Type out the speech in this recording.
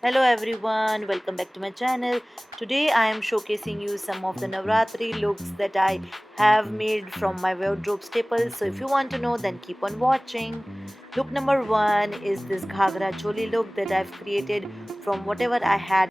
Hello everyone, welcome back to my channel. Today I am showcasing you some of the Navratri looks that I have made from my wardrobe staples. So if you want to know, then keep on watching. Look number one is this Ghagra Choli look that I've created from whatever I had.